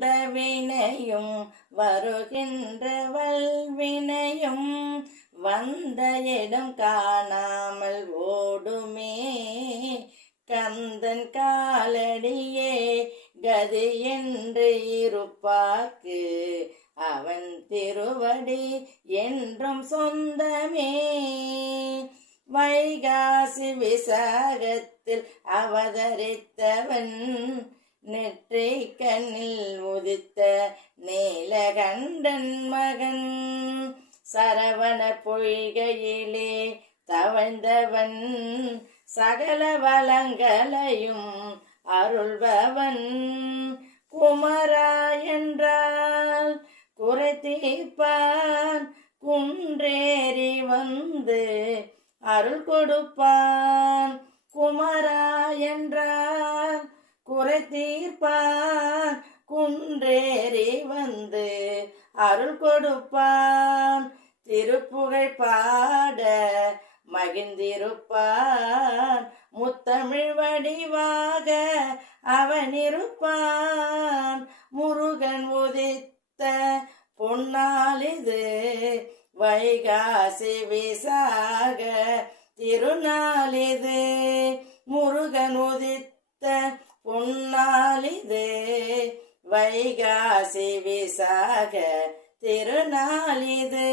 வந்த வினையும் வருகின்ற வல்வினையும் வந்த இடம் காணாமல் ஓடுமே. கந்தன் காலடியே கதி என்று இருப்பாக்கு அவன் திருவடி என்றும் சொந்தமே. வைகாசி விசாகத்தில் அவதரித்தவன் நெற்றி கண்ணில் உதித்த நீலகண்டன் மகன். சரவண பொய்கையிலே தவழ்ந்தவன் சகல வளங்களையும் அருள்பவன். குமரா என்றால் குறை தீர்ப்பான் குன்றேறி வந்து அருள் கொடுப்பான். குமரா என்றால் குறை தீர்ப்பான் குன்றேறி வந்து அருள் கொடுப்பான். திருப்புகழ் பாட மகிழ்ந்திருப்பான் முத்தமிழ் வடிவாக அவன் இருப்பான். முருகன் உதித்த பொன்னாலிது வைகாசி விசாக திருநாளிது. முருகன் உதித்த பொன்னாலிது வைகாசி விசாக திருநாளிது.